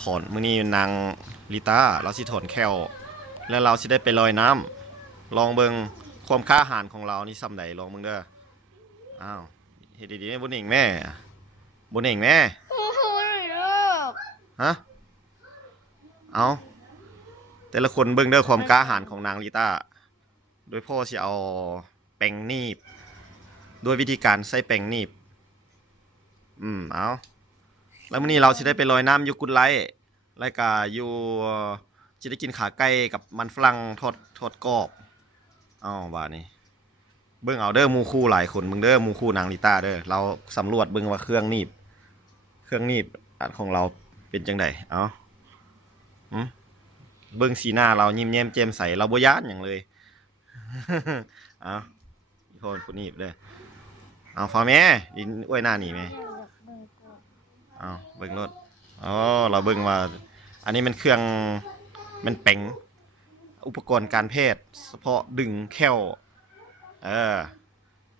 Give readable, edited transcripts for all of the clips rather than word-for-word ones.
ถอนมื้อนี้นางลิต้าเราสิถอนแคลแล้วเราสิได้ไปลอยน้ำลองเบิ่งความค่าอาหารของเรานี่ส่ำใดลองเบิ่งเด้ออ้าวเฮ็ดดีๆบ่หนิงแม่บ่หนิงแม่ฮะเอาแต่ละคนเบิ่งเด้อความกล้าหาญของนางลิต้าโดยพ่อสิเอาแป้งหนีบโดยวิธีการใช้แป้งหนีบเอาแล้วมื้อนี้เราสิได้ไปลอยน้ำอยู่กุดไลแล้วก็อยู่สิได้กินขาไก่กับมันฝรั่งทอดกรอบอ้าวบาดนี้เบิ่งเอาเด้อหมู่คู่หลายคนเบิ่งเด้อหมู่คู่นางลิต้าเด้อเราสำรวจเบิ่งว่าเครื่องหนีบอันของเราเป็นจังไดเอ้าเบิ่งสีหน้าเรายิ้มแย้มแจ่มใสเราบ่ย้านหยังเลยเอาอีกคนผู้นี้เด้อเอาฟ้าแม่ดินอ้วยหน้านี่แม่เอาเบิ่งรถอ๋อเราเบิ่งว่าอันนี้มันเครื่องมันแป้งอุปกรณ์การแพทย์เฉพาะดึงแข้ว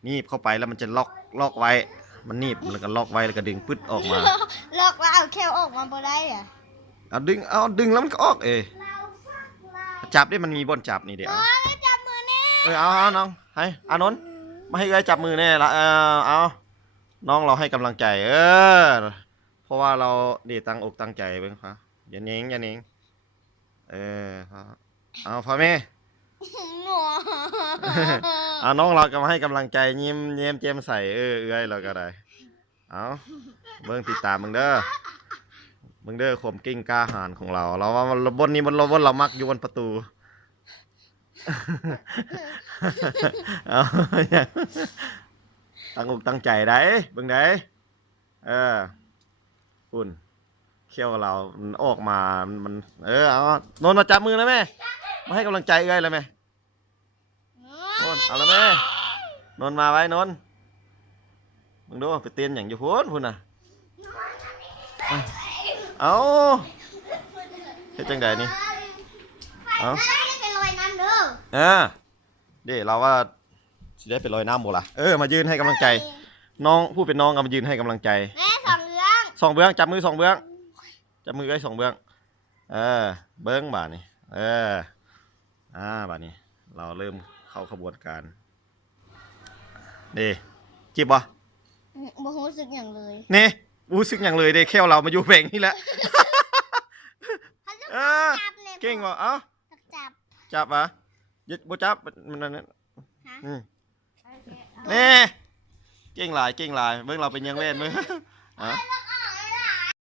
หนีบเข้าไปแล้วมันจะล็อกไว้มันหนีบแล้วก็ล็อกไว้แล้วก็ดึงปึ๊ดออกมาล็อกแล้วเอาแค่ออกมาบ่ได้อะเอาดึงแล้วมันก็ออกจับได้มันมีบ่อนจับนี่เดี๋ยวจับมือแน่เอาน้องให้อานนท์มาให้จับมือแน่ละเอาน้องเราให้กำลังใจเพราะว่าเราดีตั้งอกตั้งใจเบิ่งครับอย่าเน้งเอาพ่อแม่เอาน้องเราก็มาให้กำลังใจยิ้มเจมใส่เราก็ได้เอาเบิ่งติดตามมึงเด้อความเก่งกล้าหาญของเราว่าบนนี้บนเรามักอยู่บนประตูเอาตั้งอกตั้งใจได้เบิ่งได้คุณเขี้ยวเราออกมามันเอานนมาจับมือแล้วแม่มาให้กำลังใจแล้วแม่นนเอาแล้วแม่นนมาไว้นนมึงดูไปเต้นอย่างอยู่พุ่นน่ะเอาเฮ็ดจังไดนี่เอาไปลอยน้ำเด้อเดี๋ยวเราว่าสิได้ไปลอยน้ำบ่ล่ะมายืนให้กำลังใจน้องผู้เป็นน้องก็มายืนให้กำลังใจแม่สองเบื้องจับมือ2 เบื้องจับมือไว้2 เบื้องเบิ้งบาดนี้บาดนี้เราเริ่มเข้าขบวนการนี่จิบบ่รู้สึกอย่างเลยนี่รู้สึกอย่างเลยเด้แค่เรามาอยู่แบ่งนี่แหละเก่งบ่เอ้าจับยึดบ่จับมันนั่นนี่เก่งหลายเบิ่งเราเป็นยังเล่นมึง